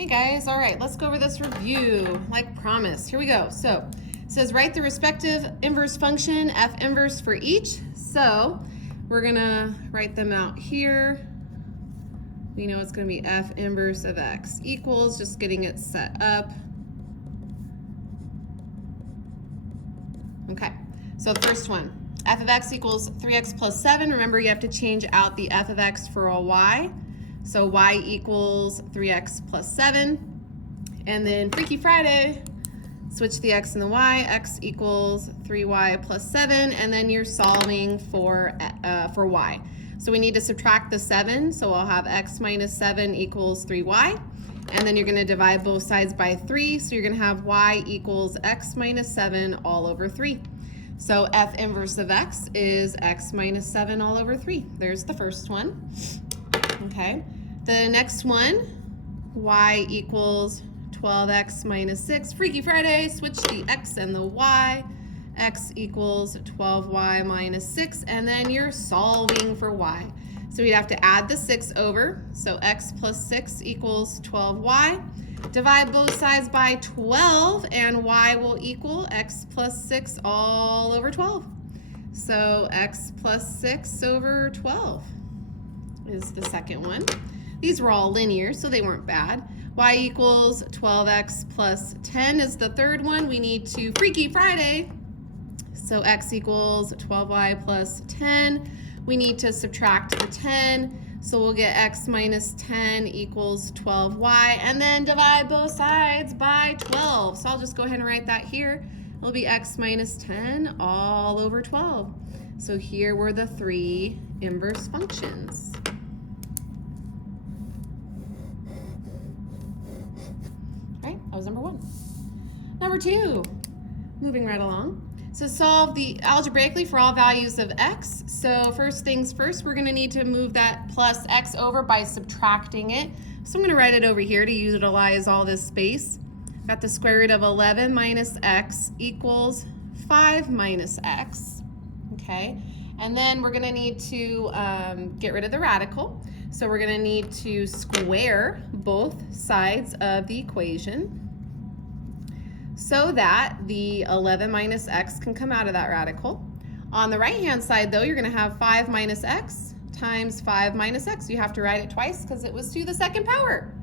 Hey guys, all right, let's go over this review like promised. Here we go. So it says write the respective inverse function, f inverse for each. So we're gonna write them out here. We know it's gonna be f inverse of x equals, just getting it set up. Okay, so the first one, f of x equals 3x plus 7. Remember, you have to change out the f of x for a y. So y equals 3x plus 7. And then Freaky Friday, switch the x and the y. X equals 3y plus 7. And then you're solving for y. So we need to subtract the 7. So I'll have x minus 7 equals 3y. And then you're going to divide both sides by 3. So you're going to have y equals x minus 7 all over 3. So f inverse of x is x minus 7 all over 3. There's the first one. Okay. The next one, y equals 12x minus 6. Freaky Friday, switch the x and the y. X equals 12y minus 6. And then you're solving for y. So we'd have to add the 6 over. So x plus 6 equals 12y. Divide both sides by 12, and y will equal x plus 6 all over 12. So x plus 6 over 12 is the second one. These were all linear, so they weren't bad. Y equals 12x plus 10 is the third one. We need to Freaky Friday. So x equals 12y plus 10. We need to subtract the 10. So we'll get x minus 10 equals 12y, and then divide both sides by 12. So I'll just go ahead and write that here. It'll be x minus 10 all over 12. So here were the three inverse functions. All right, that was number one. Number two, moving right along. So solve the algebraically for all values of x. So first things first, we're gonna need to move that plus x over by subtracting it. So I'm gonna write it over here to utilize all this space. Got the square root of 11 minus x equals 5 minus x, okay? And then we're gonna need to get rid of the radical. So we're gonna need to square both sides of the equation so that the 11 minus x can come out of that radical. On the right-hand side, though, you're going to have 5 minus x times 5 minus x. You have to write it twice because it was to the second power.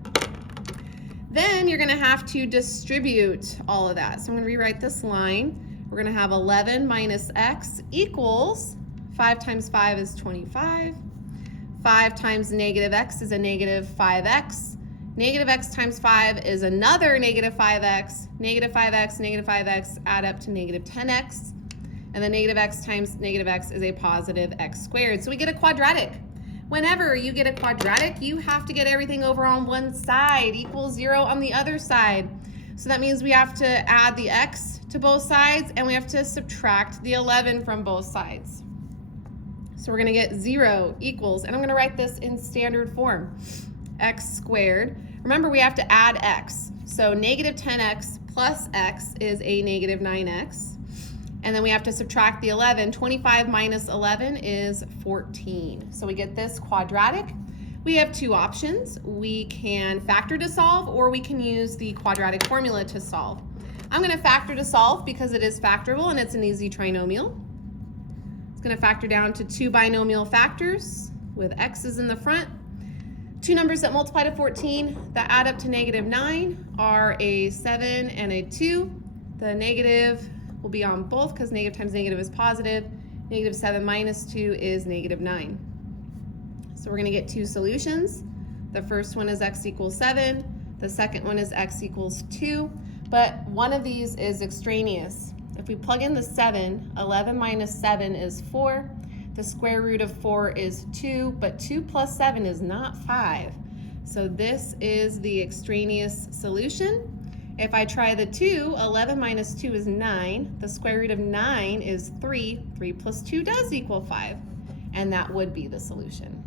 Then you're going to have to distribute all of that. So I'm going to rewrite this line. We're going to have 11 minus x equals 5 times 5 is 25. 5 times negative x is a negative 5x. Negative x times 5 is another negative 5x. Negative 5x, negative 5x add up to negative 10x. And then negative x times negative x is a positive x squared. So we get a quadratic. Whenever you get a quadratic, you have to get everything over on one side, equals 0 on the other side. So that means we have to add the x to both sides, and we have to subtract the 11 from both sides. So we're going to get 0 equals, and I'm going to write this in standard form, x squared. Remember, we have to add x. So negative 10x plus x is a negative 9x. And then we have to subtract the 11. 25 minus 11 is 14. So we get this quadratic. We have two options. We can factor to solve, or we can use the quadratic formula to solve. I'm going to factor to solve because it is factorable and it's an easy trinomial. It's going to factor down to two binomial factors with x's in the front. Two numbers that multiply to 14 that add up to negative 9 are a 7 and a 2. The negative will be on both because negative times negative is positive. Negative 7 minus 2 is negative 9. So we're going to get two solutions. The first one is x equals 7. The second one is x equals 2. But one of these is extraneous. If we plug in the 7, 11 minus 7 is 4. The square root of 4 is 2, but 2 plus 7 is not 5. So this is the extraneous solution. If I try the 2, 11 minus 2 is 9. The square root of 9 is 3. 3 plus 2 does equal 5. And that would be the solution.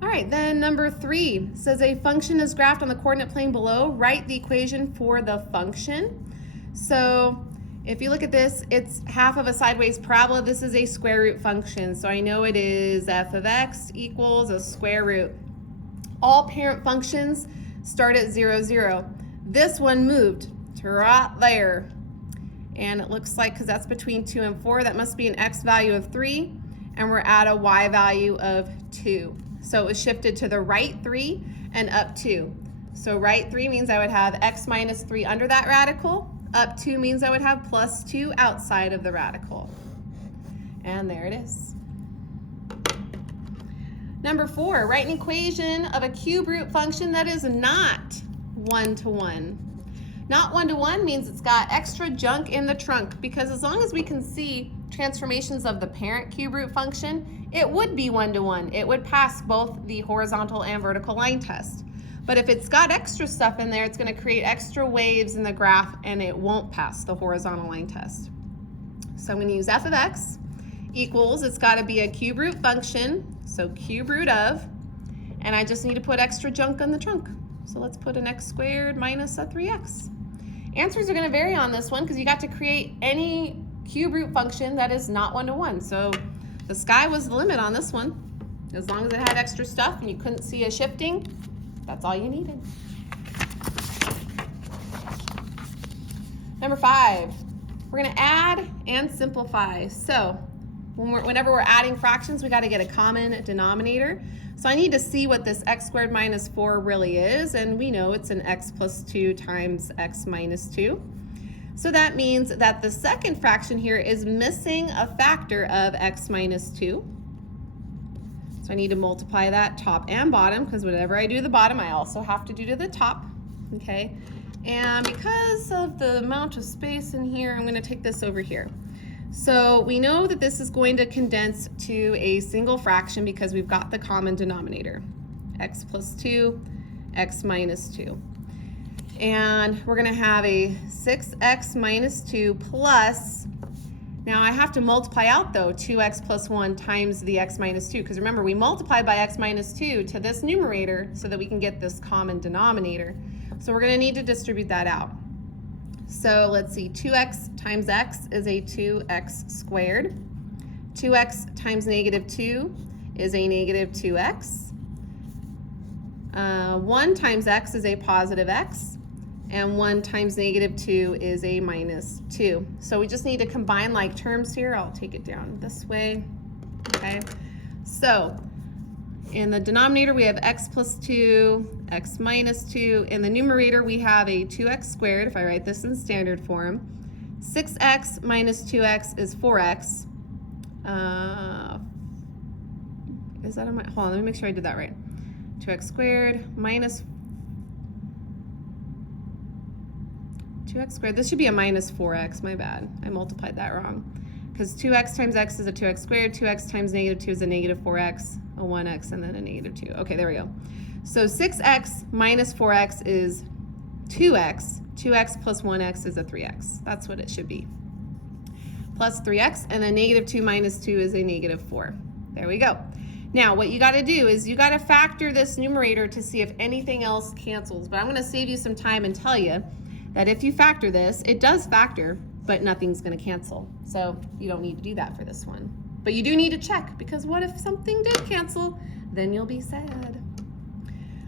All right, then number 3 says a function is graphed on the coordinate plane below. Write the equation for the function. So if you look at this, it's half of a sideways parabola. This is a square root function. So I know it is f of x equals a square root. All parent functions start at 0, 0. This one moved to right there. And it looks like, because that's between 2 and 4, that must be an x value of 3, and we're at a y value of 2. So it was shifted to the right 3 and up 2. So right 3 means I would have x minus 3 under that radical. Up 2 means I would have plus 2 outside of the radical. And there it is. Number 4, write an equation of a cube root function that is not 1-to-1. Not 1-to-1 means it's got extra junk in the trunk, because as long as we can see transformations of the parent cube root function, it would be 1-to-1. It would pass both the horizontal and vertical line test. But if it's got extra stuff in there, it's going to create extra waves in the graph, and it won't pass the horizontal line test. So I'm going to use f of x equals, it's got to be a cube root function, so cube root of, and I just need to put extra junk in the trunk. So let's put an x squared minus a 3x. Answers are going to vary on this one because you got to create any cube root function that is not 1-to-1. So the sky was the limit on this one. As long as it had extra stuff and you couldn't see a shifting, that's all you needed. Number 5, we're going to add and simplify. So whenever we're adding fractions, we got to get a common denominator. So I need to see what this x squared minus 4 really is, and we know it's an x plus 2 times x minus 2. So that means that the second fraction here is missing a factor of x minus 2. So I need to multiply that top and bottom, because whatever I do to the bottom, I also have to do to the top, okay? And because of the amount of space in here, I'm going to take this over here. So we know that this is going to condense to a single fraction because we've got the common denominator, x plus 2, x minus 2. And we're going to have a 6x minus 2 plus, now I have to multiply out though 2x plus 1 times the x minus 2, because remember we multiplied by x minus 2 to this numerator so that we can get this common denominator. So we're going to need to distribute that out. So let's see, 2x times x is a 2x squared. 2x times negative 2 is a negative 2x. 1 times x is a positive x. And 1 times negative 2 is a minus 2. So we just need to combine like terms here. I'll take it down this way. Okay. So in the denominator, we have x plus 2, x minus 2. In the numerator, we have a 2x squared, if I write this in standard form. 6x minus 2x is 4x. Is that on my, hold on, let me make sure I did that right. 2x squared minus 2x squared. This should be a minus 4x, my bad. I multiplied that wrong. Because 2x times x is a 2x squared, 2x times negative 2 is a negative 4x, a 1x, and then a negative 2. Okay, there we go. So 6x minus 4x is 2x. 2x plus 1x is a 3x. That's what it should be. Plus 3x, and then negative 2 minus 2 is a negative 4. There we go. Now, what you got to do is you got to factor this numerator to see if anything else cancels. But I'm going to save you some time and tell you that if you factor this, it does factor, but nothing's going to cancel. So you don't need to do that for this one. But you do need to check, because what if something did cancel? Then you'll be sad.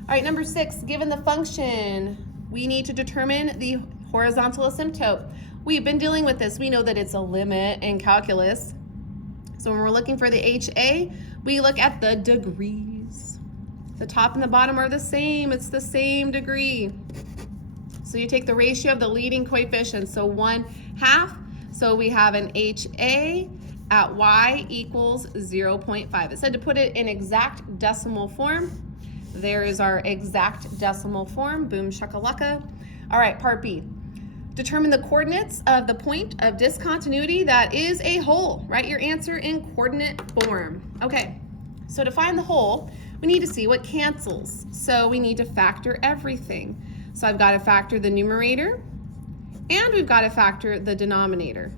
All right, number 6, given the function, we need to determine the horizontal asymptote. We've been dealing with this. We know that it's a limit in calculus. So when we're looking for the HA, we look at the degrees. The top and the bottom are the same. It's the same degree. So you take the ratio of the leading coefficients, so 1/2. So we have an HA at y equals 0.5. It said to put it in exact decimal form. There is our exact decimal form. Boom shakalaka. All right, part B. Determine the coordinates of the point of discontinuity that is a hole. Write your answer in coordinate form. Okay, so to find the hole, we need to see what cancels. So we need to factor everything. So I've got to factor the numerator, and we've got to factor the denominator.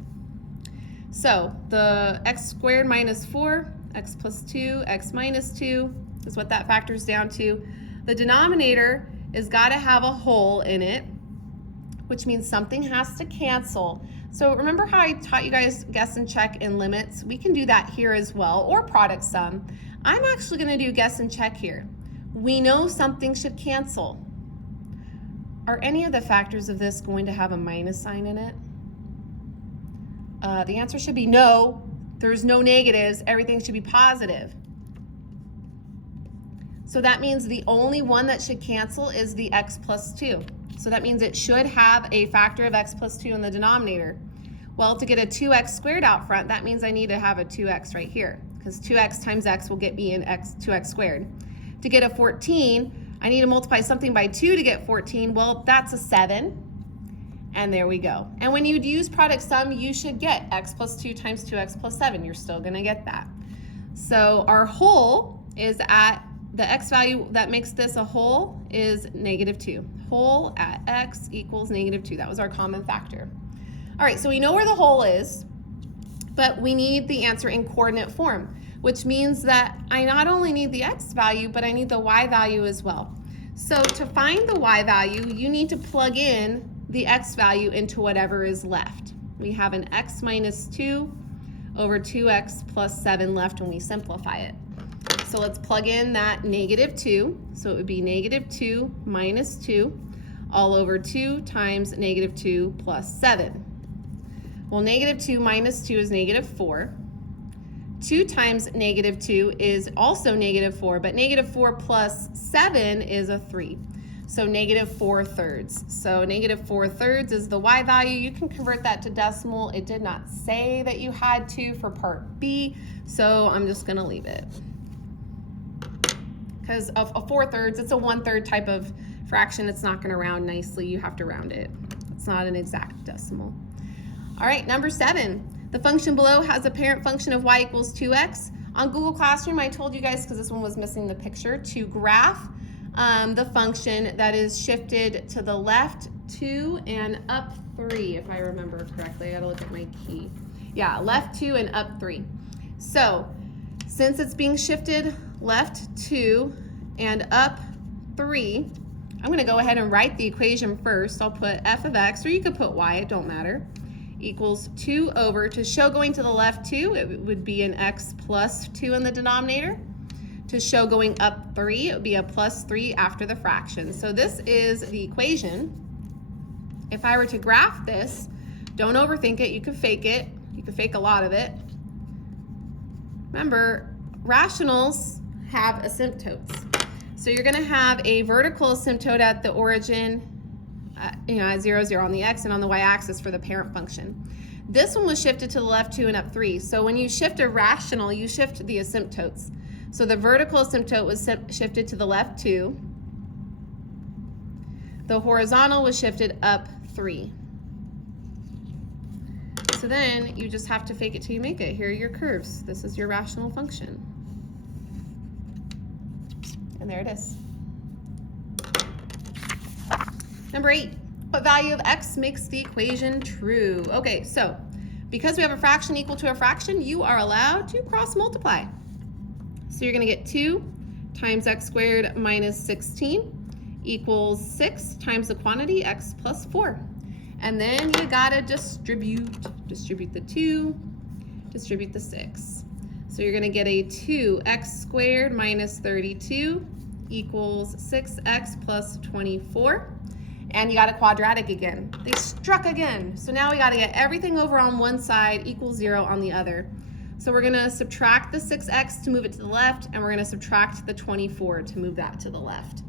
So the x squared minus 4, x plus 2, x minus 2 is what that factors down to. The denominator has got to have a hole in it, which means something has to cancel. So remember how I taught you guys guess and check and limits? We can do that here as well, or product sum. I'm actually going to do guess and check here. We know something should cancel. Are any of the factors of this going to have a minus sign in it? The answer should be no. There's no negatives. Everything should be positive. So that means the only one that should cancel is the x plus 2. So that means it should have a factor of x plus 2 in the denominator. Well, to get a 2x squared out front, that means I need to have a 2x right here, because 2x times x will get me an 2x squared. To get a 14, I need to multiply something by 2 to get 14. Well, that's a 7. And there we go. And when you use product sum, you should get x plus 2 times 2x plus 7. You're still going to get that. So our whole is at the x value that makes this a whole is -2. Whole at x equals -2. That was our common factor. All right, so we know where the whole is, but we need the answer in coordinate form, which means that I not only need the x value, but I need the y value as well. So to find the y value, you need to plug in the x value into whatever is left. We have an x minus 2 over 2x plus 7 left when we simplify it. So let's plug in that -2. So it would be -2 minus 2 all over 2 times -2 plus 7. Well, -2 minus 2 is -4. 2 times -2 is also -4, but -4 plus 7 is a 3. So -4 thirds. So -4 thirds is the y value. You can convert that to decimal. It did not say that you had to for part B, so I'm just gonna leave it. Because of a 4 thirds, it's a 1/3 type of fraction. It's not gonna round nicely. You have to round it. It's not an exact decimal. All right, number 7. The function below has a parent function of y equals 2x. On Google Classroom, I told you guys, because this one was missing the picture, to graph the function that is shifted to the left 2 and up 3, if I remember correctly. I gotta look at my key. Yeah, left 2 and up 3. So since it's being shifted left 2 and up 3, I'm gonna go ahead and write the equation first. I'll put f of x, or you could put y, it don't matter, equals 2 over, to show going to the left 2, it would be an x plus 2 in the denominator. To show going up 3, it would be a plus 3 after the fraction. So this is the equation. If I were to graph this, don't overthink it. You could fake it. You could fake a lot of it. Remember, rationals have asymptotes. So you're going to have a vertical asymptote at the origin, at 0, 0 on the x and on the y-axis for the parent function. This one was shifted to the left 2 and up 3. So when you shift a rational, you shift the asymptotes. So the vertical asymptote was shifted to the left 2. The horizontal was shifted up 3. So then you just have to fake it till you make it. Here are your curves. This is your rational function. And there it is. Number 8, what value of x makes the equation true? Okay, so because we have a fraction equal to a fraction, you are allowed to cross multiply. So you're going to get 2 times x squared minus 16 equals 6 times the quantity x plus 4. And then you got to distribute the 2, distribute the 6. So you're going to get a 2x squared minus 32 equals 6x plus 24. And you got a quadratic again. They struck again. So now we got to get everything over on one side equals 0 on the other. So we're going to subtract the 6x to move it to the left, and we're going to subtract the 24 to move that to the left.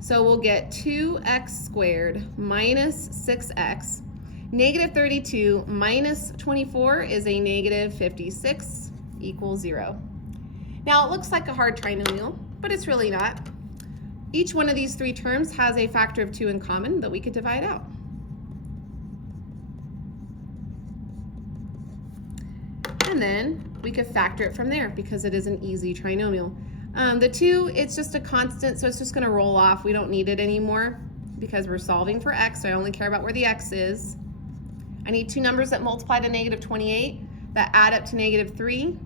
So we'll get 2x squared minus 6x. Negative 32 minus 24 is a negative 56 equals 0. Now it looks like a hard trinomial, but it's really not. Each one of these 3 terms has a factor of 2 in common that we could divide out. And then we could factor it from there because it is an easy trinomial. The 2, it's just a constant, so it's just going to roll off. We don't need it anymore because we're solving for x, so I only care about where the x is. I need 2 numbers that multiply to negative 28 that add up to negative 3.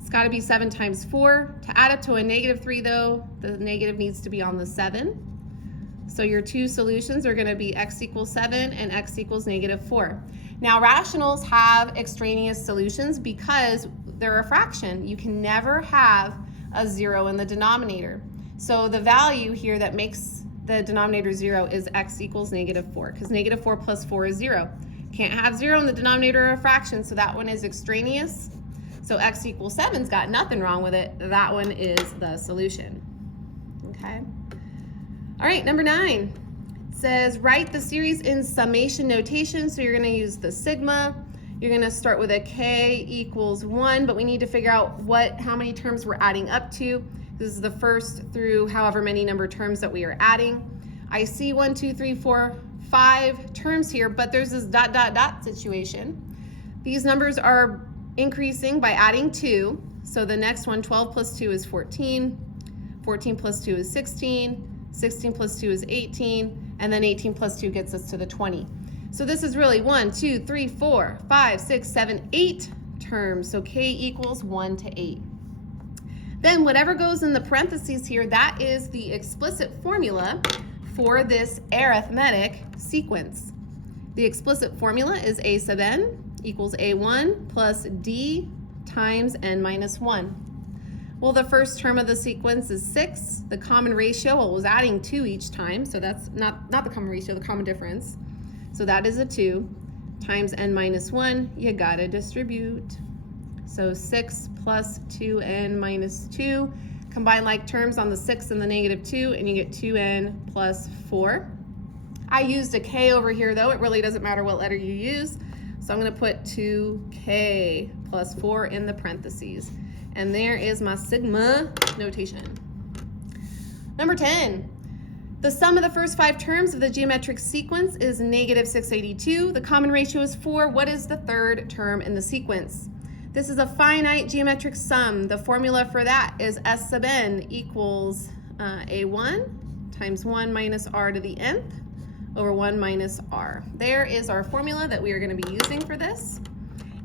It's got to be 7 times 4. To add up to a negative 3, though, the negative needs to be on the 7. So your 2 solutions are going to be x equals 7 and x equals negative 4. Now, rationals have extraneous solutions because they're a fraction. You can never have a 0 in the denominator. So the value here that makes the denominator 0 is x equals -4, because -4 plus 4 is 0. Can't have 0 in the denominator of a fraction, so that one is extraneous. So x equals 7's got nothing wrong with it. That one is the solution. Okay. All right, number 9 says write the series in summation notation. So you're going to use the sigma. You're going to start with a k equals 1, but we need to figure out how many terms we're adding up to. This is the first through however many number terms that we are adding. I see 1, 2, 3, 4, 5 terms here, but there's this ... situation. These numbers are increasing by adding 2. So the next one, 12 plus 2 is 14. 14 plus 2 is 16. 16 plus 2 is 18. And then 18 plus 2 gets us to the 20. So this is really 1, 2, 3, 4, 5, 6, 7, 8 terms. So k equals 1 to 8. Then whatever goes in the parentheses here, that is the explicit formula for this arithmetic sequence. The explicit formula is a sub n equals a1 plus d times n minus 1. Well, the first term of the sequence is 6. The common ratio, well, it was adding 2 each time, so that's not the common ratio, the common difference. So that is a 2 times n minus 1. You gotta distribute. So 6 plus 2n minus 2. Combine like terms on the 6 and the -2, and you get 2n plus 4. I used a k over here, though. It really doesn't matter what letter you use. So I'm going to put 2k plus 4 in the parentheses. And there is my sigma notation. Number 10. The sum of the first 5 terms of the geometric sequence is -682. The common ratio is 4. What is the third term in the sequence? This is a finite geometric sum. The formula for that is S sub n equals a1 times 1 minus r to the nth over 1 minus r. There is our formula that we are going to be using for this.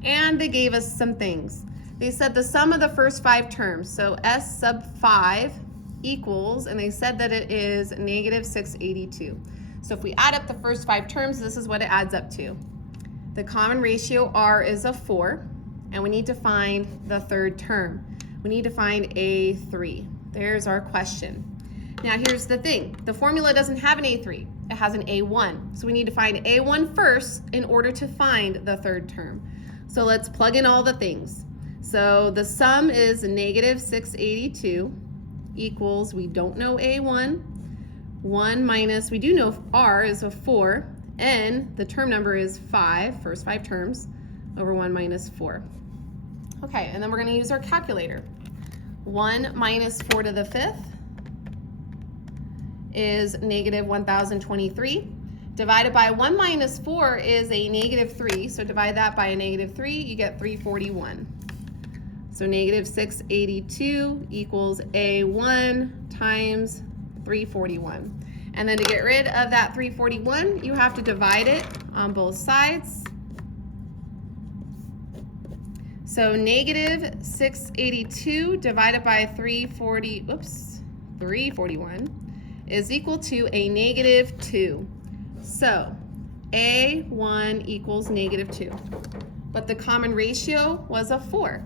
And they gave us some things. They said the sum of the first 5 terms, so S sub 5 equals, and they said that it is -682. So if we add up the first 5 terms, this is what it adds up to. The common ratio r is a 4. And we need to find the third term. We need to find A3. There's our question. Now here's the thing. The formula doesn't have an A3. It has an A1. So we need to find A1 first in order to find the third term. So let's plug in all the things. So the sum is -682 equals, we don't know A1, 1 minus, we do know R is a 4, N, the term number is 5, first 5 terms, over 1 minus 4. Okay, and then we're going to use our calculator. 1 minus 4 to the 5th is -1023. Divided by 1 minus 4 is a -3, so divide that by a -3, you get 341. So -682 equals A1 times 341. And then to get rid of that 341, you have to divide it on both sides. So -682 divided by 341 is equal to a -2. So A1 equals -2. But the common ratio was a 4.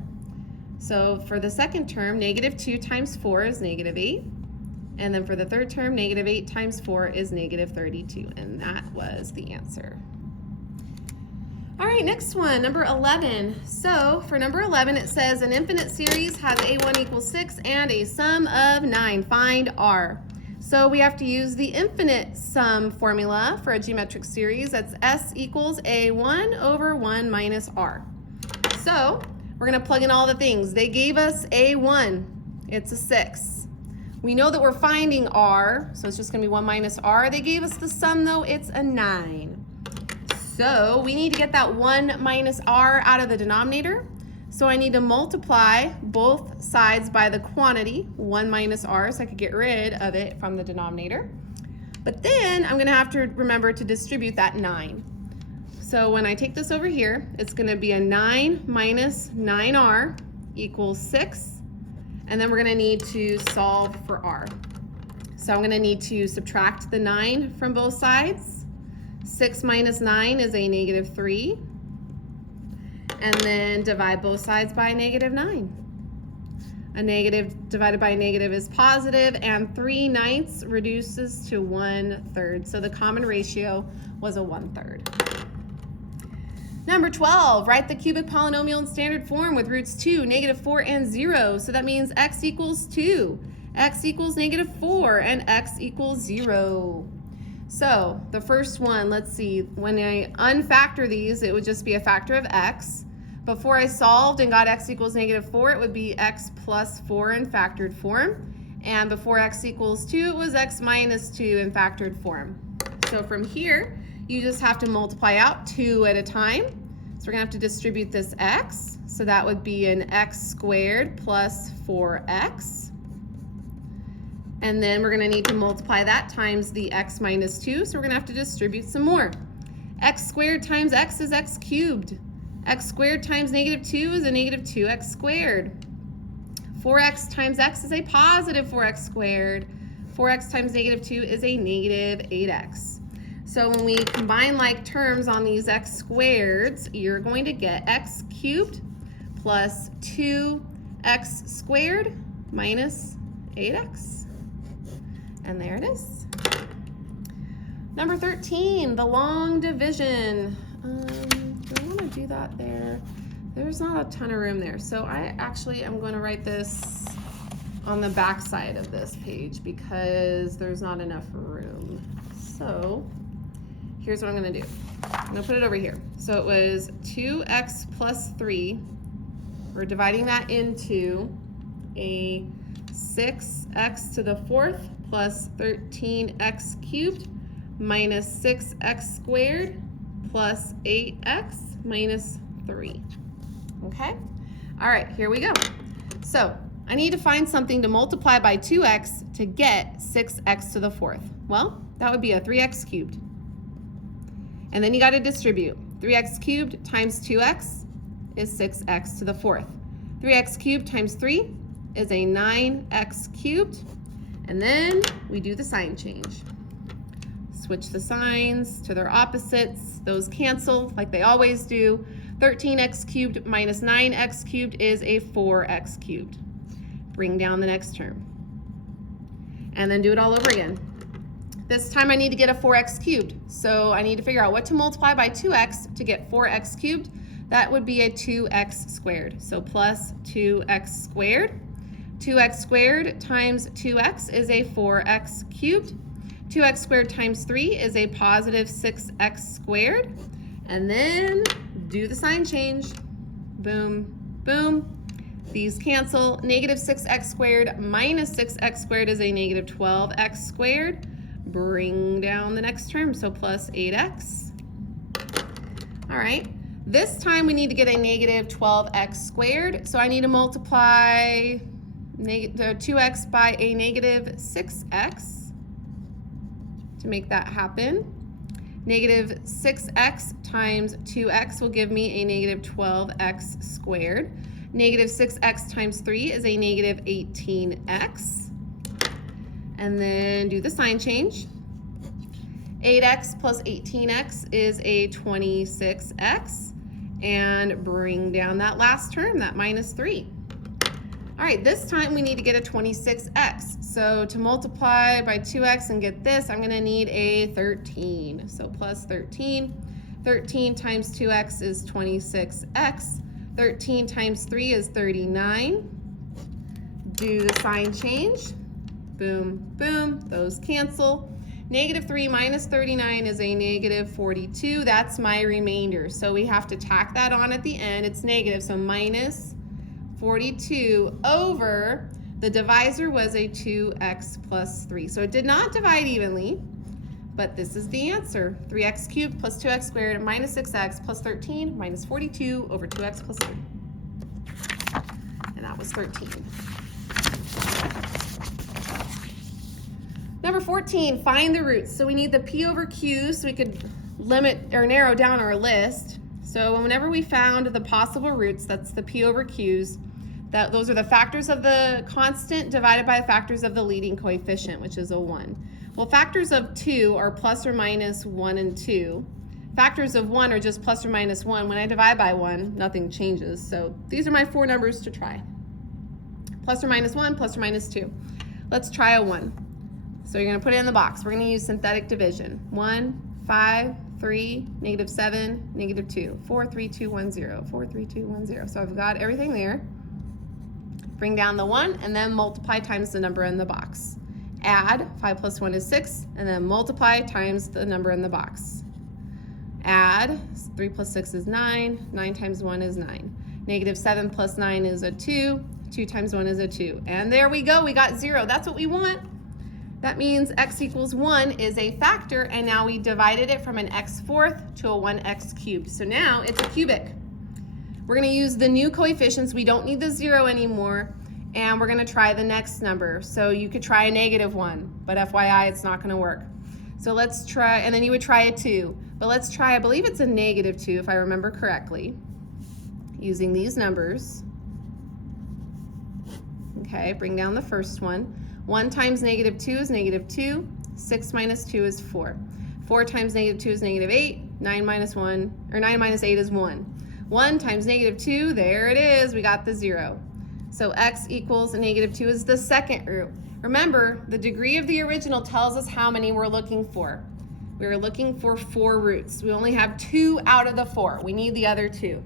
So for the second term, -2 times 4 is -8. And then for the third term, -8 times 4 is -32. And that was the answer. All right, next one, number 11. So for number 11, it says an infinite series has A1 equals 6 and a sum of 9. Find R. So we have to use the infinite sum formula for a geometric series. That's S equals A1 over 1 minus R. So we're going to plug in all the things. They gave us A1. It's a 6. We know that we're finding R, so it's just going to be 1 minus R. They gave us the sum, though. It's a 9. So we need to get that 1 minus r out of the denominator. So I need to multiply both sides by the quantity, 1 minus r, so I could get rid of it from the denominator. But then I'm going to have to remember to distribute that 9. So when I take this over here, it's going to be a 9 minus 9r equals 6. And then we're going to need to solve for r. So I'm going to need to subtract the 9 from both sides. 6 minus 9 is a -3. And then divide both sides by -9. A negative divided by a negative is positive, and 3/9 reduces to 1/3. So the common ratio was a 1/3. Number 12, write the cubic polynomial in standard form with roots 2, -4, and 0. So that means x equals 2, x equals -4, and x equals 0. So the first one, let's see, when I unfactor these, it would just be a factor of x. Before I solved and got x equals -4, it would be x plus 4 in factored form. And before x equals 2, it was x minus 2 in factored form. So from here, you just have to multiply out 2 at a time. So we're gonna have to distribute this x. So that would be an x squared plus 4x. And then we're gonna need to multiply that times the x minus 2. So we're gonna have to distribute some more. X squared times x is x cubed. X squared times -2 is a -2x squared. 4x times x is a positive 4x squared. 4x times -2 is a -8x. So when we combine like terms on these x squareds, you're going to get x cubed plus 2x squared minus 8x. And there it is. Number 13, the long division. Do I want to do that there? There's not a ton of room there. So I actually am going to write this on the back side of this page because there's not enough room. So here's what I'm going to do. I'm going to put it over here. So it was 2x plus 3. We're dividing that into a 6x to the 4th plus 13x cubed minus 6x squared plus 8x minus 3. Okay? All right, here we go. So I need to find something to multiply by 2x to get 6x to the 4th. Well, that would be a 3x cubed. And then you got to distribute. 3x cubed times 2x is 6x to the 4th. 3x cubed times 3 is a 9x cubed. And then we do the sign change. Switch the signs to their opposites. Those cancel like they always do. 13x cubed minus 9x cubed is a 4x cubed. Bring down the next term. And then do it all over again. This time I need to get a 4x cubed. So I need to figure out what to multiply by 2x to get 4x cubed. That would be a 2x squared. So plus 2x squared. 2x squared times 2x is a 4x cubed. 2x squared times 3 is a positive 6x squared. And then do the sign change. Boom, boom. These cancel. Negative 6x squared minus 6x squared is a negative 12x squared. Bring down the next term, so plus 8x. All right, this time we need to get a negative 12x squared. So I need to multiply the 2x by a negative 6x to make that happen. Negative 6x times 2x will give me a negative 12x squared. Negative 6x times 3 is a negative 18x. And then do the sign change. 8x plus 18x is a 26x. And bring down that last term, that minus 3. All right, this time we need to get a 26x. So to multiply by 2x and get this, I'm gonna need a 13. So plus 13. 13 times 2x is 26x. 13 times 3 is 39. Do the sign change. Boom, boom, those cancel. Negative 3 minus 39 is a negative 42. That's my remainder. So we have to tack that on at the end. It's negative, so minus 42 over, the divisor was a 2x plus 3. So it did not divide evenly, but this is the answer. 3x cubed plus 2x squared minus 6x plus 13 minus 42 over 2x plus 3. And that was 13. Number 14, find the roots. So we need the P over Q so we could limit or narrow down our list. So whenever we found the possible roots, that's the P over Q's, those are the factors of the constant divided by the factors of the leading coefficient, which is a 1. Well, factors of 2 are plus or minus 1 and 2. Factors of 1 are just plus or minus 1. When I divide by 1, nothing changes. So these are my 4 numbers to try. Plus or minus 1, plus or minus 2. Let's try a 1. So you're going to put it in the box. We're going to use synthetic division. 1, 5, 3, negative 7, negative 2. 4, 3, 2, 1, 0. 4, 3, 2, 1, 0. So I've got everything there. Bring down the 1 and then multiply times the number in the box. Add, 5 plus 1 is 6, and then multiply times the number in the box. Add, 3 plus 6 is 9, 9 times 1 is 9. Negative 7 plus 9 is a 2, 2 times 1 is a 2. And there we go, we got 0. That's what we want. That means x equals 1 is a factor, and now we divided it from an x fourth to a 1x cubed. So now it's a cubic. We're going to use the new coefficients. We don't need the 0 anymore, and we're going to try the next number. So you could try a negative 1, but FYI, it's not going to work. So let's try, and then you would try a 2. But let's try, I believe it's a negative 2, if I remember correctly, using these numbers. Okay, bring down the first one. 1 times negative 2 is negative 2. 6 minus 2 is 4. 4 times negative 2 is negative 8. 9 minus 8 is 1. 1 times negative 2, there it is. We got the 0. So x equals a negative 2 is the second root. Remember, the degree of the original tells us how many we're looking for. We're looking for 4 roots. We only have 2 out of the 4. We need the other 2.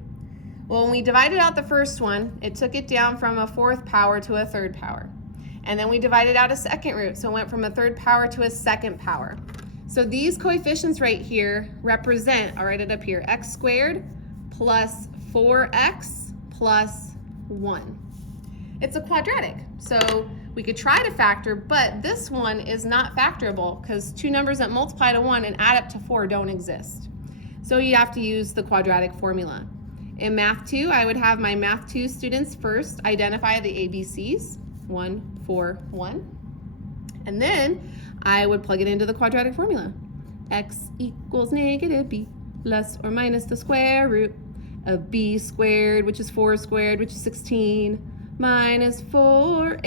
Well, when we divided out the first one, it took it down from a 4th power to a 3rd power. And then we divided out a second root, so it went from a 3rd power to a 2nd power. So these coefficients right here represent, I'll write it up here, x squared plus 4x plus 1. It's a quadratic, so we could try to factor, but this one is not factorable because 2 numbers that multiply to 1 and add up to 4 don't exist. So you have to use the quadratic formula. In Math 2, I would have my Math 2 students first identify the ABCs, 1, 4, 1. And then I would plug it into the quadratic formula. X equals negative b plus or minus the square root of b squared, which is 4 squared, which is 16, minus 4ac,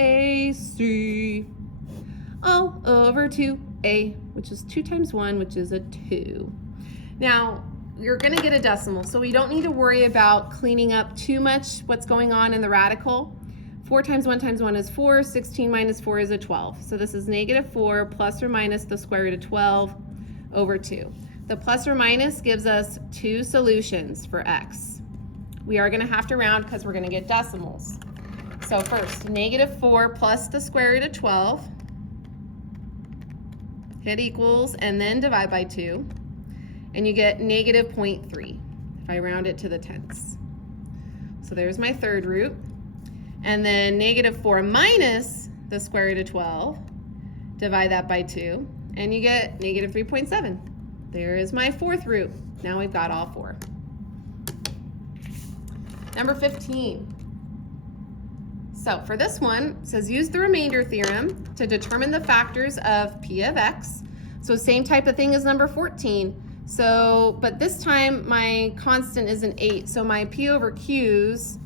all over 2a, which is 2 times 1, which is a 2. Now, you're going to get a decimal, so we don't need to worry about cleaning up too much what's going on in the radical. 4 times 1 times 1 is 4. 16 minus 4 is a 12. So this is negative 4 plus or minus the square root of 12 over 2. The plus or minus gives us 2 solutions for x. We are going to have to round because we're going to get decimals. So first, negative 4 plus the square root of 12. Hit equals and then divide by 2. And you get negative 0.3 if I round it to the tenths. So there's my third root. And then negative 4 minus the square root of 12, divide that by 2, and you get negative 3.7. There is my fourth root. Now we've got all 4. Number 15. So for this one, it says use the remainder theorem to determine the factors of p of x. So same type of thing as number 14. So, but this time my constant is an 8, so my p over q's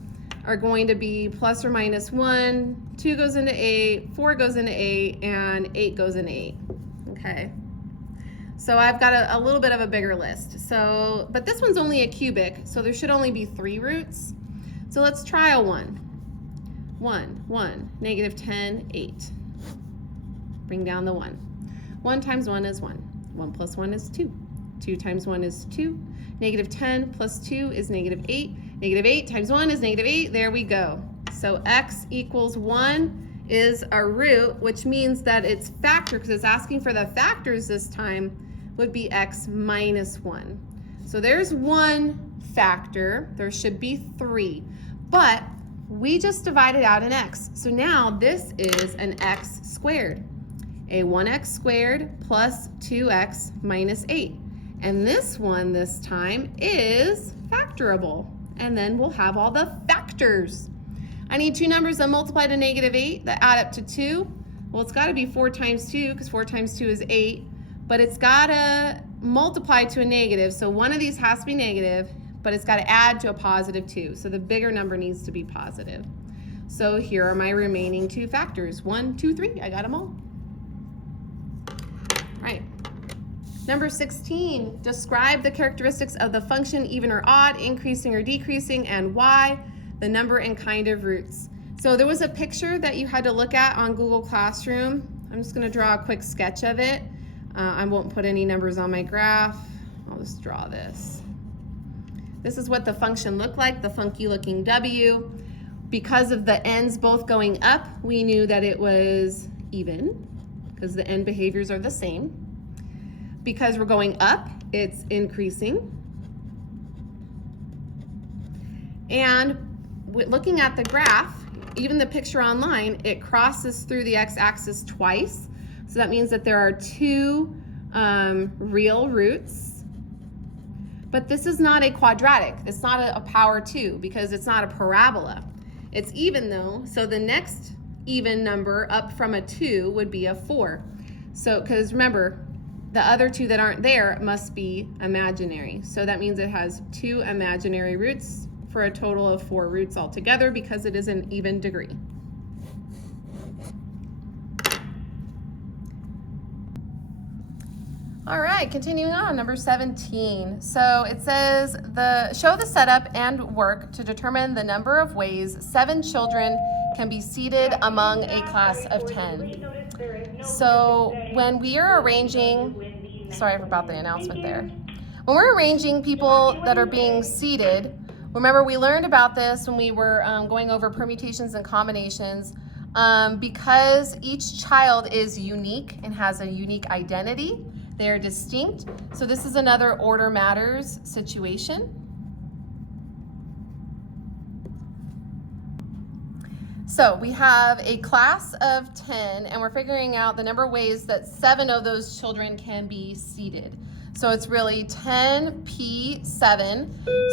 are going to be plus or minus 1, 2 goes into 8, 4 goes into 8, and 8 goes into 8, okay? So I've got a little bit of a bigger list. So, but this one's only a cubic, so there should only be 3 roots. So let's try a 1. 1, 1, negative 10, 8. Bring down the 1. 1 times 1 is 1. 1 plus 1 is 2. 2 times 1 is 2. Negative 10 plus 2 is negative 8. Negative 8 times 1 is negative 8. There we go. So x equals 1 is a root, which means that its factor, because it's asking for the factors this time, would be x minus 1. So there's one factor. There should be 3. But we just divided out an x. So now this is an x squared. A 1x squared plus 2x minus 8. And this one this time is factorable. And then we'll have all the factors. I need 2 numbers that multiply to negative 8 that add up to 2. Well, it's got to be 4 times 2 because 4 times 2 is 8. But it's got to multiply to a negative. So one of these has to be negative, but it's got to add to a positive 2. So the bigger number needs to be positive. So here are my remaining 2 factors. 1, 2, 3. I got them all. All right. Number 16, describe the characteristics of the function even or odd, increasing or decreasing, and why, the number and kind of roots. So there was a picture that you had to look at on Google Classroom. I'm just gonna draw a quick sketch of it. I won't put any numbers on my graph. I'll just draw this. This is what the function looked like, the funky looking W. Because of the ends both going up, we knew that it was even, because the end behaviors are the same. Because we're going up, it's increasing. And looking at the graph, even the picture online, it crosses through the x-axis twice. So that means that there are two real roots. But this is not a quadratic. It's not a power 2 because it's not a parabola. It's even though, so the next even number up from a 2 would be a 4. So, because remember, the other two that aren't there must be imaginary. So that means it has 2 imaginary roots for a total of 4 roots altogether because it is an even degree. All right, continuing on, number 17. So it says, show the setup and work to determine the number of ways 7 children can be seated among a class of 10. So when we are arranging, sorry about the announcement there. When we're arranging people that are being seated, remember we learned about this when we were going over permutations and combinations. Because each child is unique and has a unique identity, they are distinct. So this is another order matters situation. So we have a class of 10 and we're figuring out the number of ways that 7 of those children can be seated. So it's really 10p7.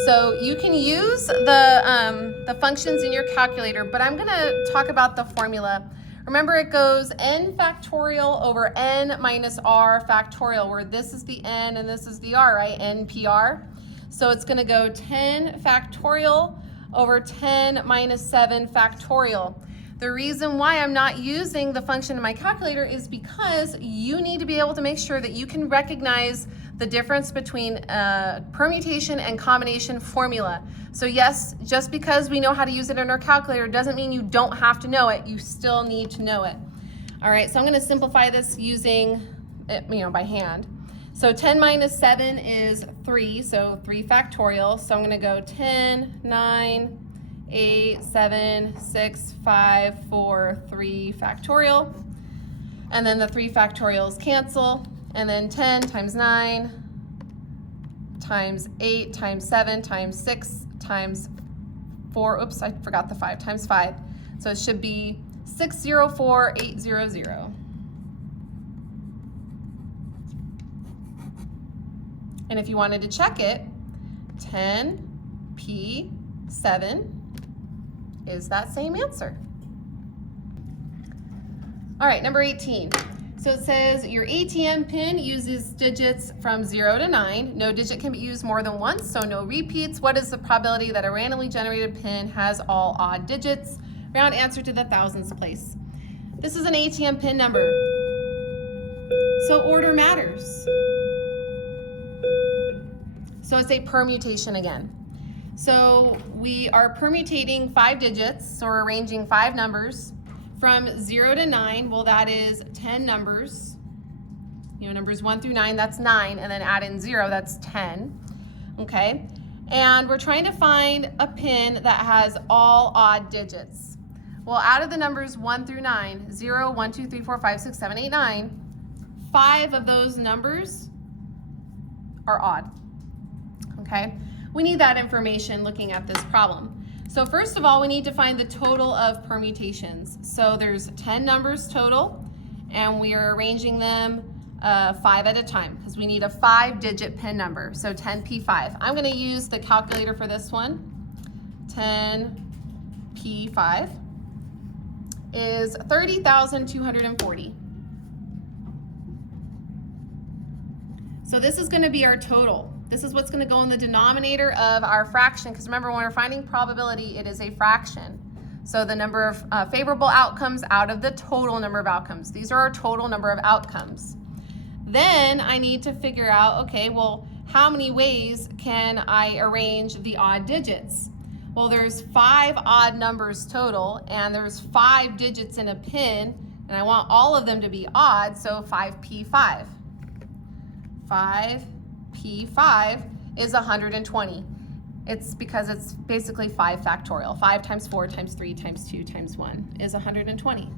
So you can use the functions in your calculator, but I'm gonna talk about the formula. Remember, it goes n factorial over n minus r factorial, where this is the n and this is the r, right? NPR. So it's going to go 10 factorial over 10 minus 7 factorial. The reason why I'm not using the function in my calculator is because you need to be able to make sure that you can recognize the difference between permutation and combination formula. So yes, just because we know how to use it in our calculator doesn't mean you don't have to know it. You still need to know it. All right, so I'm going to simplify this using it, by hand. So 10 minus 7 is 3, so 3 factorial. So I'm going to go 10, 9, 8, 7, 6, 5, 4, 3 factorial. And then the 3 factorials cancel. And then 10 times 9 times 8 times 7 times 6 times 4. Oops, I forgot the 5 times 5. So it should be 604800. And if you wanted to check it, 10p7 is that same answer. All right, number 18. So it says your ATM pin uses digits from 0 to 9. No digit can be used more than once, so no repeats. What is the probability that a randomly generated pin has all odd digits? Round answer to the thousands place. This is an ATM pin number. So order matters. So it's a permutation again. So we are permutating 5 digits, so we're arranging 5 numbers. From 0 to 9, well, that is 10 numbers. Numbers 1 through 9, that's 9, and then add in 0, that's 10. Okay? And we're trying to find a pin that has all odd digits. Well, out of the numbers 1 through 9, 0, 1, 2, 3, 4, 5, 6, 7, 8, 9, 5 of those numbers are odd. Okay? We need that information looking at this problem. So first of all, we need to find the total of permutations. So there's 10 numbers total, and we are arranging them 5 at a time because we need a 5-digit pin number. So 10p5. I'm going to use the calculator for this one. 10p5 is 30,240. So this is going to be our total. This is what's going to go in the denominator of our fraction, because remember, when we're finding probability, it is a fraction. So the number of favorable outcomes out of the total number of outcomes. These are our total number of outcomes. Then I need to figure out, okay, well, how many ways can I arrange the odd digits? Well, there's 5 odd numbers total, and there's 5 digits in a pin, and I want all of them to be odd, so 5p5. 5p5 is 120. It's because it's basically 5 factorial. 5 times 4 times 3 times 2 times 1 is 120.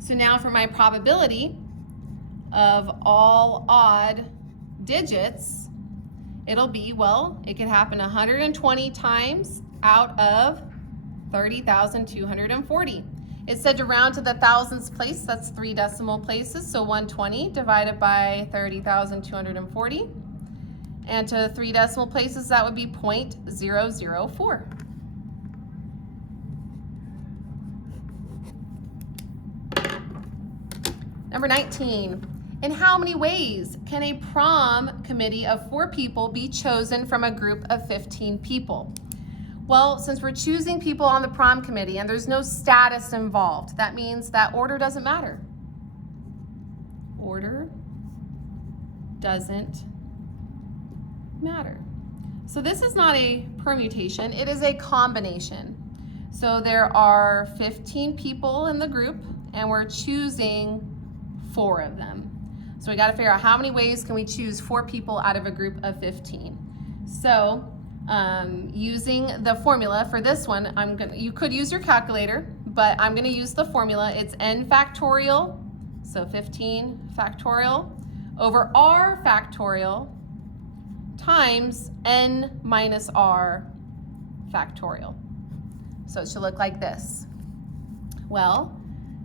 So now for my probability of all odd digits, it'll be, well, it could happen 120 times out of 30,240. It said to round to the thousands place, that's 3 decimal places, so 120 divided by 30,240. And to 3 decimal places, that would be 0.004. Number 19. In how many ways can a prom committee of 4 people be chosen from a group of 15 people? Well, since we're choosing people on the prom committee and there's no status involved, that means that order doesn't matter. Order doesn't matter. So this is not a permutation, it is a combination. So there are 15 people in the group and we're choosing 4 of them. So we got to figure out how many ways can we choose 4 people out of a group of 15. So using the formula for this one, you could use your calculator, but I'm going to use the formula. It's n factorial, so 15 factorial, over r factorial times n minus r factorial. So it should look like this. Well,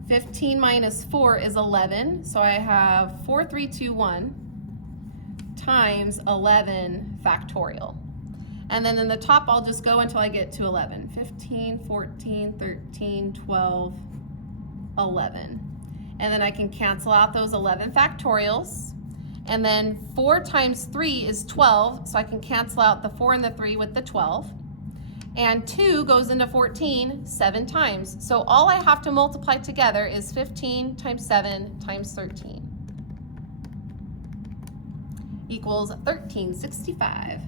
15 minus 4 is 11, so I have 4321 times 11 factorial. And then in the top, I'll just go until I get to 11. 15, 14, 13, 12, 11. And then I can cancel out those 11 factorials. And then 4 times 3 is 12, so I can cancel out the 4 and the 3 with the 12. And 2 goes into 14 7 times. So all I have to multiply together is 15 times 7 times 13 equals 1365.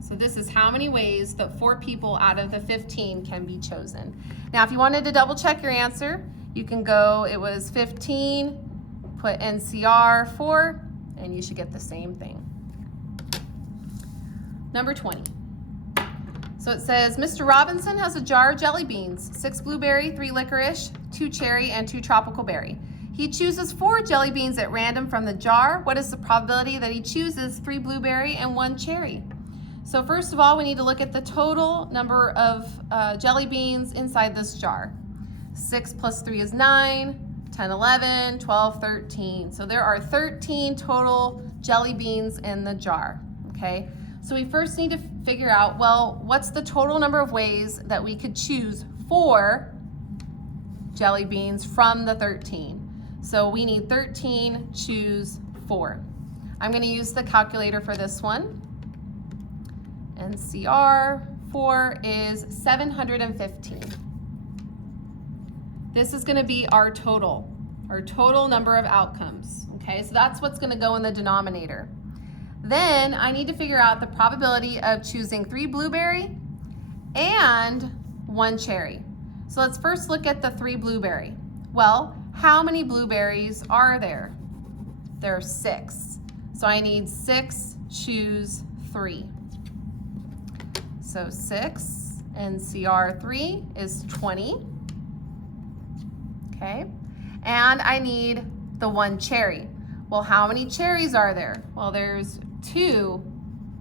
So this is how many ways that 4 people out of the 15 can be chosen. Now, if you wanted to double check your answer, you can go, it was 15, put NCR 4, and you should get the same thing. Number 20. So it says, Mr. Robinson has a jar of jelly beans, 6 blueberry, 3 licorice, 2 cherry, and 2 tropical berry. He chooses 4 jelly beans at random from the jar. What is the probability that he chooses 3 blueberry and 1 cherry? So first of all, we need to look at the total number of jelly beans inside this jar. 6 plus 3 is 9, 10, 11, 12, 13. So there are 13 total jelly beans in the jar, okay? So we first need to figure out, well, what's the total number of ways that we could choose 4 jelly beans from the 13? So we need 13, choose 4. I'm going to use the calculator for this one. NCR 4 is 715. This is going to be our total number of outcomes. Okay, so that's what's going to go in the denominator. Then I need to figure out the probability of choosing 3 blueberry and 1 cherry. So let's first look at the 3 blueberry. Well, how many blueberries are there? There are 6. So I need 6, choose 3. So 6 NCR 3 is 20. Okay, and I need the 1 cherry. Well, how many cherries are there? Well, there's 2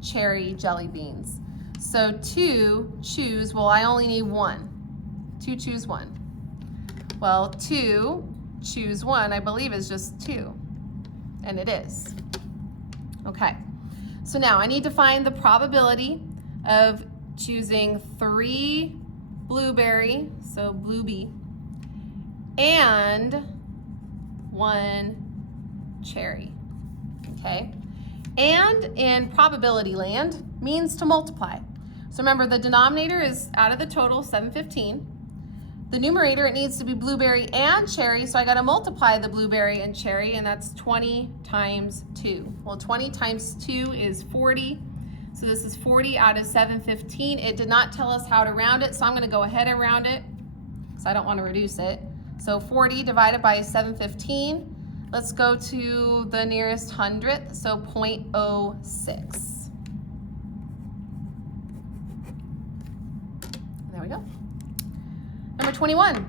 cherry jelly beans. So 2 choose, well, I only need 1. 2 choose 1. Well, 2 choose 1, I believe is just 2, and it is. Okay, so now I need to find the probability of choosing 3 blueberry, so blue B, and 1 cherry, okay? And in probability land means to multiply. So remember, the denominator is out of the total, 715. The numerator, it needs to be blueberry and cherry, so I gotta multiply the blueberry and cherry, and that's 20 times 2. Well, 20 times 2 is 40, So this is 40 out of 715. It did not tell us how to round it, so I'm gonna go ahead and round it because I don't want to reduce it. So 40 divided by 715. Let's go to the nearest hundredth, so 0.06. There we go. Number 21.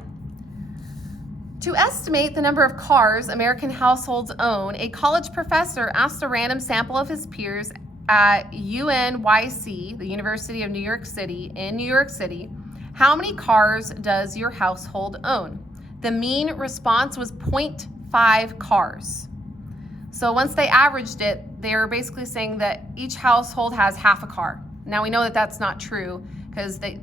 To estimate the number of cars American households own, a college professor asked a random sample of his peers at UNYC, the University of New York City, in New York City, how many cars does your household own? The mean response was 0.5 cars. So once they averaged it, they were basically saying that each household has half a car. Now we know that that's not true because they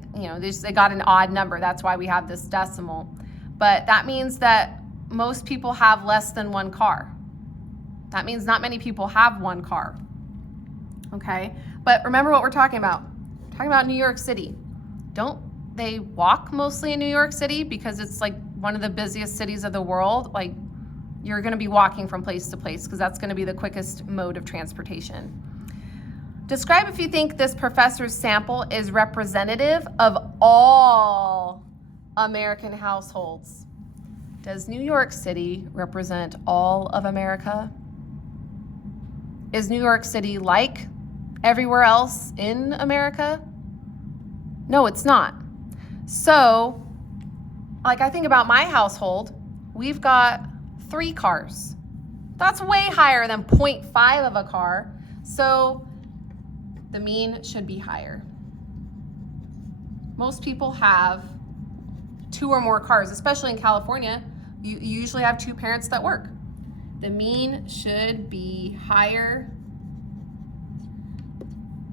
got an odd number. That's why we have this decimal. But that means that most people have less than one car. That means not many people have one car. Okay? But remember what we're talking about. We're talking about New York City. Don't they walk mostly in New York City because it's like one of the busiest cities of the world? Like, you're going to be walking from place to place because that's going to be the quickest mode of transportation. Describe if you think this professor's sample is representative of all American households. Does New York City represent all of America? Is New York City like everywhere else in America? No, it's not. So, like I think about my household, we've got 3 cars. That's way higher than 0.5 of a car. So the mean should be higher. Most people have 2 or more cars, especially in California. You usually have 2 parents that work. The mean should be higher,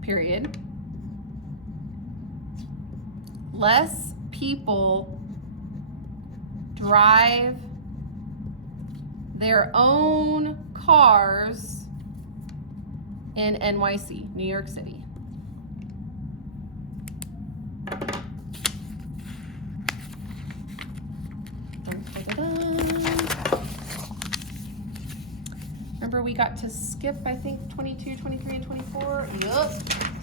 period. Less people drive their own cars in NYC, New York City. Remember we got to skip, I think, 22, 23, and 24? Yup.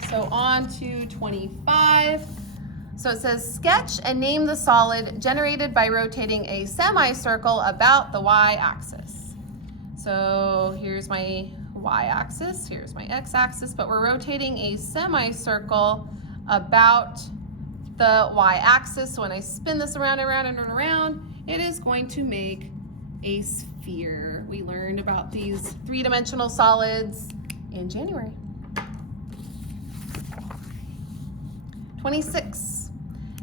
So on to 25. So it says, sketch and name the solid generated by rotating a semicircle about the y-axis. So here's my y-axis, here's my x-axis, but we're rotating a semicircle about the y-axis. So when I spin this around and around and around, it is going to make a sphere. We learned about these 3-dimensional solids in January. 26.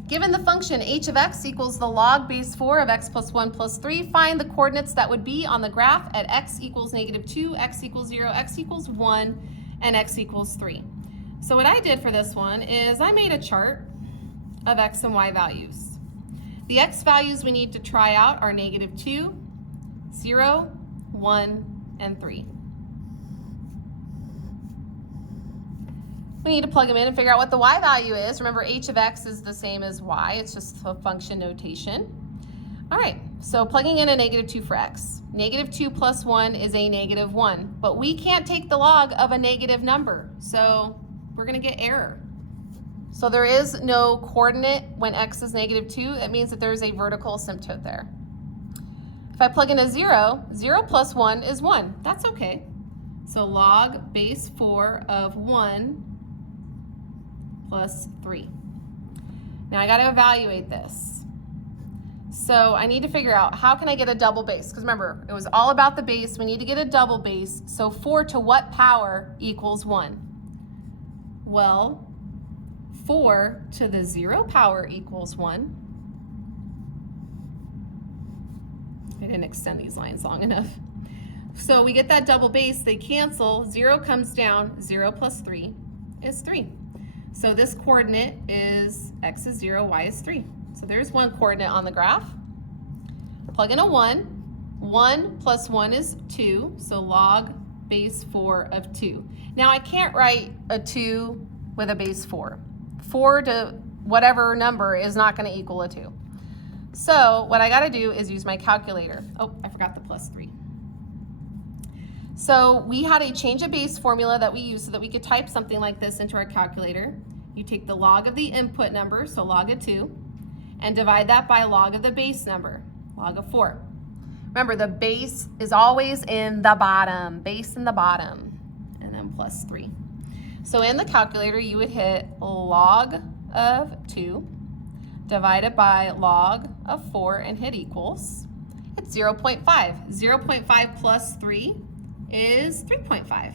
Given the function h of x equals the log base 4 of x plus 1 plus 3, find the coordinates that would be on the graph at x equals -2, x equals 0, x equals 1, and x equals 3. So what I did for this one is I made a chart of x and y values. The x values we need to try out are -2, 0, 1, and 3. We need to plug them in and figure out what the y value is. Remember, h of x is the same as y. It's just a function notation. All right, so plugging in a -2 for x. -2 plus 1 is a -1, but we can't take the log of a negative number, so we're going to get error. So there is no coordinate when x is -2. That means that there's a vertical asymptote there. If I plug in a 0, 0 plus 1 is 1. That's okay. So log base 4 of 1 plus 3. Now I got to evaluate this. So I need to figure out how can I get a double base? Because remember, it was all about the base. We need to get a double base. So 4 to what power equals 1? Well, 4 to the 0 power equals 1. I didn't extend these lines long enough. So we get that double base, they cancel, 0 comes down, 0 plus 3 is 3. So this coordinate is x is 0, y is 3. So there's one coordinate on the graph. Plug in a 1. 1 plus 1 is 2, so log base 4 of 2. Now I can't write a 2 with a base 4. 4 to whatever number is not going to equal a 2. So what I got to do is use my calculator. Oh, I forgot the plus 3. So we had a change of base formula that we used so that we could type something like this into our calculator. You take the log of the input number, so log of 2, and divide that by log of the base number, log of 4. Remember, the base is always in the bottom, base in the bottom, and then plus 3. So in the calculator, you would hit log of 2 divided by log of 4 and hit equals. It's 0.5. 0.5 plus 3 is 3.5.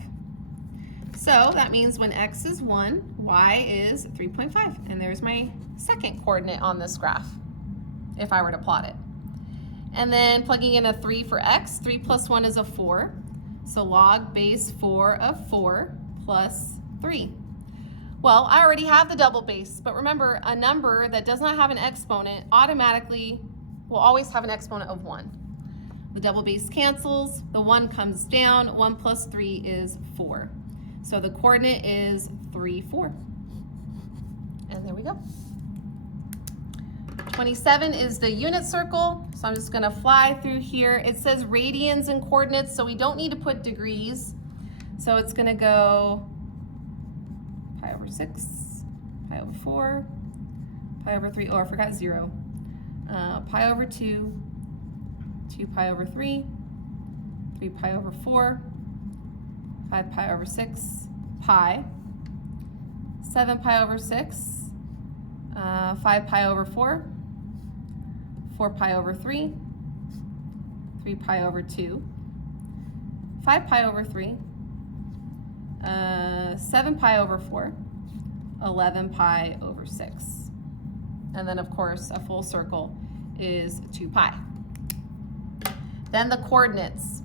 So that means when x is 1, y is 3.5. And there's my second coordinate on this graph, if I were to plot it. And then plugging in a 3 for x, 3 plus 1 is a 4. So log base 4 of 4 plus 3. Well, I already have the double base, but remember, a number that does not have an exponent automatically will always have an exponent of 1. The double base cancels, the 1 comes down, 1 plus 3 is 4. So the coordinate is 3, 4. And there we go. 27 is the unit circle, so I'm just gonna fly through here. It says radians and coordinates, so we don't need to put degrees. So it's gonna go pi over 6, pi over 4, pi over 3, oh, I forgot 0. Pi over 2, 2 pi over 3, 3 pi over 4, 5 pi over 6, pi, 7 pi over 6, 5 pi over 4, 4 pi over 3, 3 pi over 2, 5 pi over 3, 7 pi over 4, 11 pi over 6. And then of course a full circle is 2 pi. Then the coordinates.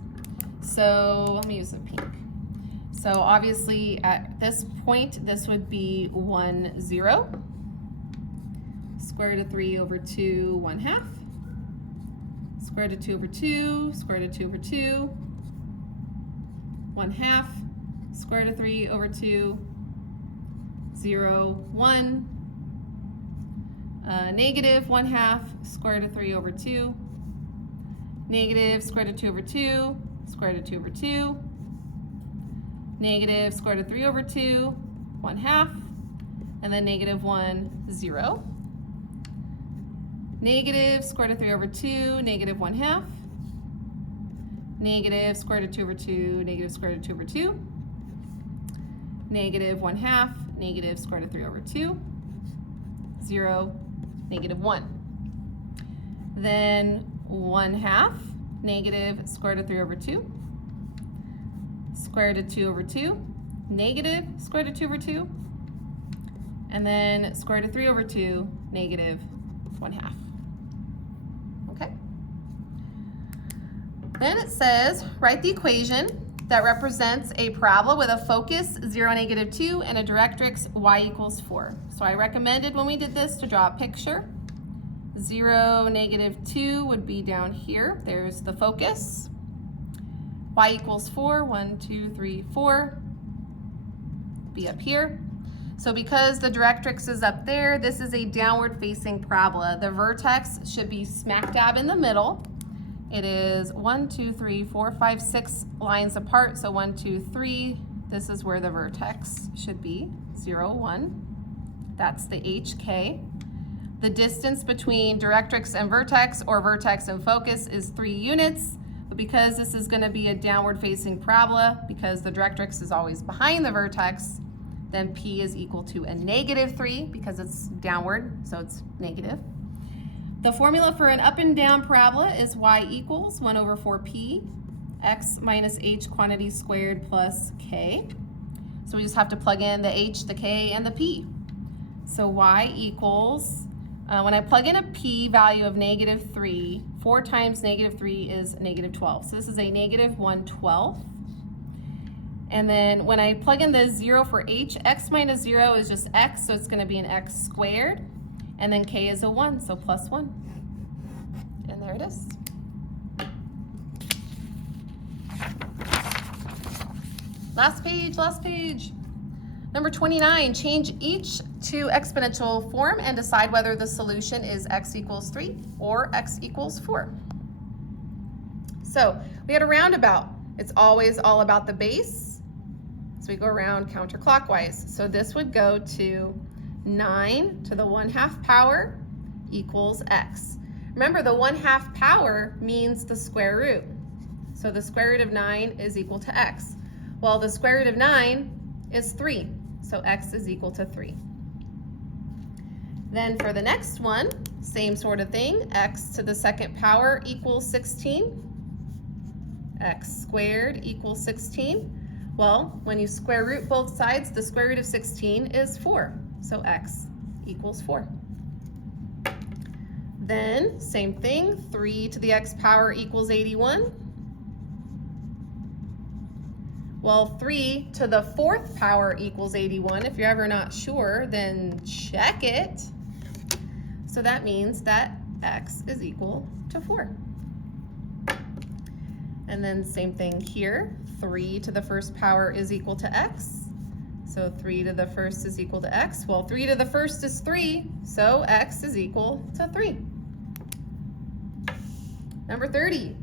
So let me use the pink. So obviously at this point, this would be 1, 0. Square root of 3 over 2, 1/2. Square root of 2 over 2, square root of 2 over 2, 1/2. Square root of 3 over 2, 0, 1. Negative 1/2, square root of 3 over 2. Negative square root of 2 over 2, square root of 2 over 2. Negative square root of 3 over 2, 1/2. And then negative 1, 0. Negative square root of 3 over 2, negative 1/2. Negative square root of 2 over 2, negative square root of 2 over 2. Negative 1/2, negative square root of 3 over 2. 0, negative 1. Then 1/2, negative square root of 3 over 2. Square root of 2 over 2, negative square root of 2 over 2. And then square root of 3 over 2, negative 1/2. Okay. Then it says, write the equation that represents a parabola with a focus 0, -2 and a directrix y equals 4. So I recommended when we did this to draw a picture. 0, -2 would be down here. There's the focus. Y equals 4, 1, 2, 3, 4. Be up here. So because the directrix is up there, this is a downward facing parabola. The vertex should be smack dab in the middle. It is 1, 2, 3, 4, 5, 6 lines apart. So 1, 2, 3, this is where the vertex should be, 0, 1. That's the HK. The distance between directrix and vertex, or vertex and focus, is 3 units. But because this is gonna be a downward facing parabola, because the directrix is always behind the vertex, then P is equal to a -3 because it's downward, so it's negative. The formula for an up and down parabola is y equals 1 over 4p, x minus h quantity squared plus k. So we just have to plug in the h, the k, and the p. So y equals, when I plug in a p value of -3, 4 times -3 is -12. So this is a -1/12. And then when I plug in the 0 for h, x minus 0 is just x, so it's going to be an x squared. And then k is a 1, so plus 1. And there it is. Last page, last page. Number 29, change each to exponential form and decide whether the solution is x equals 3 or x equals 4. So we had a roundabout. it's always all about the base. So we go around counterclockwise. So this would go to 9 to the 1/2 power equals x. Remember, the 1/2 power means the square root. So the square root of 9 is equal to x. Well, the square root of 9 is 3. So x is equal to 3. Then for the next one, same sort of thing. X to the 2nd power equals 16. X squared equals 16. Well, when you square root both sides, the square root of 16 is 4. So x equals 4. Then, same thing, 3 to the x power equals 81. Well, 3 to the 4th power equals 81. If you're ever not sure, then check it. So that means that x is equal to 4. And then same thing here, 3 to the 1st power is equal to x. So 3 to the 1st is equal to x. Well, 3 to the 1st is 3, so x is equal to 3. Number 30.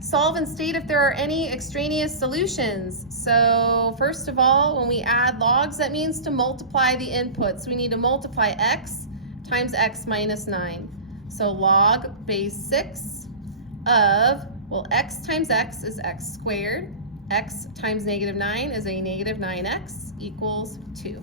Solve and state if there are any extraneous solutions. So first of all, when we add logs, that means to multiply the inputs. We need to multiply x times x minus 9. So log base 6 of, well, x times x is x squared. X times -9 is a -9x equals 2.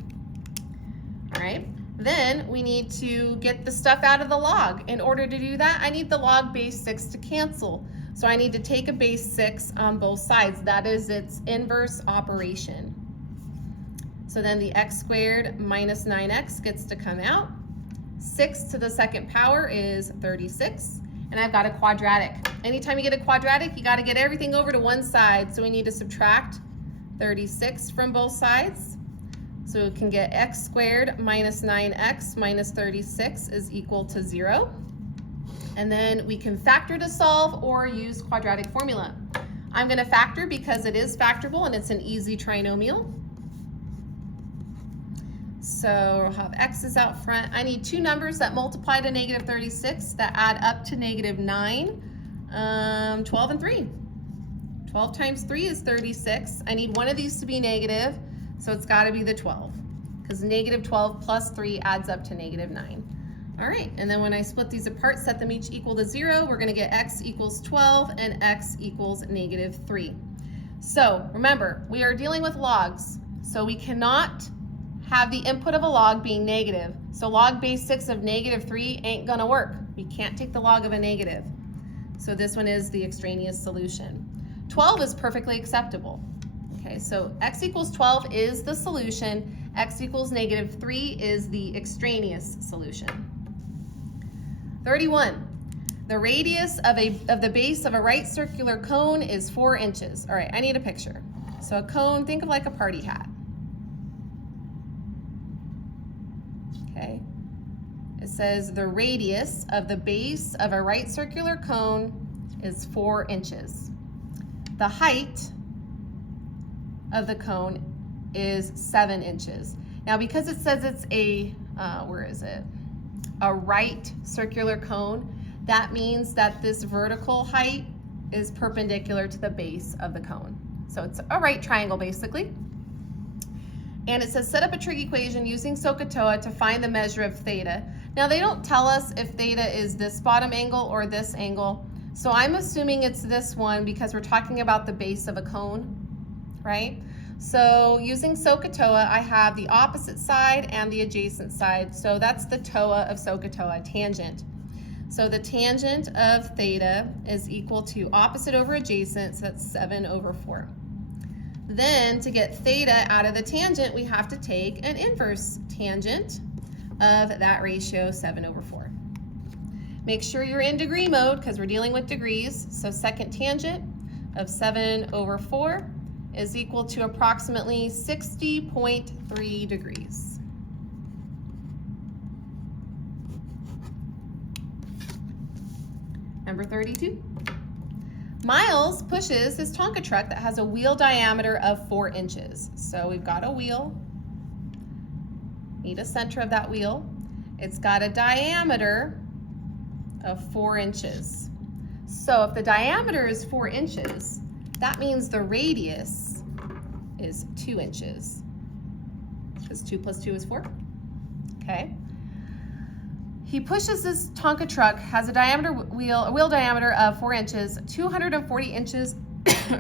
All right. Then we need to get the stuff out of the log. In order to do that, I need the log base 6 to cancel. So I need to take a base 6 on both sides. That is its inverse operation. So then the x squared minus 9x gets to come out. 6 to the 2nd power is 36. And I've got a quadratic. Anytime you get a quadratic, you got to get everything over to one side. So we need to subtract 36 from both sides. So we can get x squared minus 9x minus 36 is equal to 0. And then we can factor to solve or use quadratic formula. I'm going to factor because it is factorable and it's an easy trinomial. So we'll have x's out front. I need two numbers that multiply to -36 that add up to -9. 12 and 3. 12 times 3 is 36. I need one of these to be negative, so it's got to be the 12, because -12 plus 3 adds up to -9. All right, and then when I split these apart, set them each equal to 0, we're going to get x equals 12 and x equals -3. So remember, we are dealing with logs, so we cannot have the input of a log being negative. So log base 6 of -3 ain't gonna work. We can't take the log of a negative. So this one is the extraneous solution. 12 is perfectly acceptable. Okay, so x equals 12 is the solution. X equals -3 is the extraneous solution. 31. The radius of the base of a right circular cone is 4 inches. All right, I need a picture. So a cone, think of like a party hat. Okay. It says the radius of the base of a right circular cone is 4 inches. The height of the cone is 7 inches. Now, because it says it's a, a right circular cone, that means that this vertical height is perpendicular to the base of the cone. So it's a right triangle, basically. And it says set up a trig equation using SOHCAHTOA to find the measure of theta. Now they don't tell us if theta is this bottom angle or this angle, so I'm assuming it's this one because we're talking about the base of a cone, right? So using SOHCAHTOA, I have the opposite side and the adjacent side. So that's the TOA of SOHCAHTOA, tangent. So the tangent of theta is equal to opposite over adjacent, so that's 7/4. Then to get theta out of the tangent, we have to take an inverse tangent of that ratio, 7/4. Make sure you're in degree mode because we're dealing with degrees. So second tangent of 7/4 is equal to approximately 60.3 degrees. Number 32. Miles pushes his Tonka truck that has a wheel diameter of 4 inches. So we've got a wheel, need a center of that wheel. It's got a diameter of 4 inches. So if the diameter is 4 inches, That means the radius is 2 inches. Because 2 plus 2 is 4. Okay. He pushes this Tonka truck, has a wheel diameter of 4 inches, 240 inches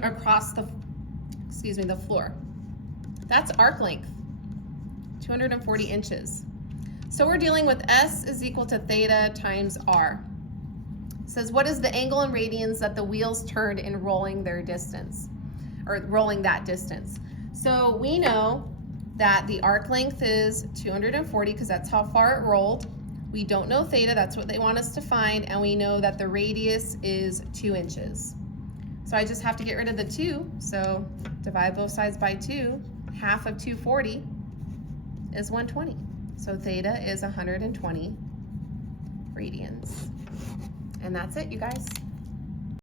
across the floor. That's arc length, 240 inches. So we're dealing with S is equal to theta times R. It says, what is the angle in radians that the wheels turned in rolling their distance, or rolling that distance? So we know that the arc length is 240 because that's how far it rolled. We don't know theta, that's what they want us to find, and we know that the radius is 2 inches. So I just have to get rid of the 2, so divide both sides by 2. Half of 240 is 120. So theta is 120 radians. And that's it, you guys.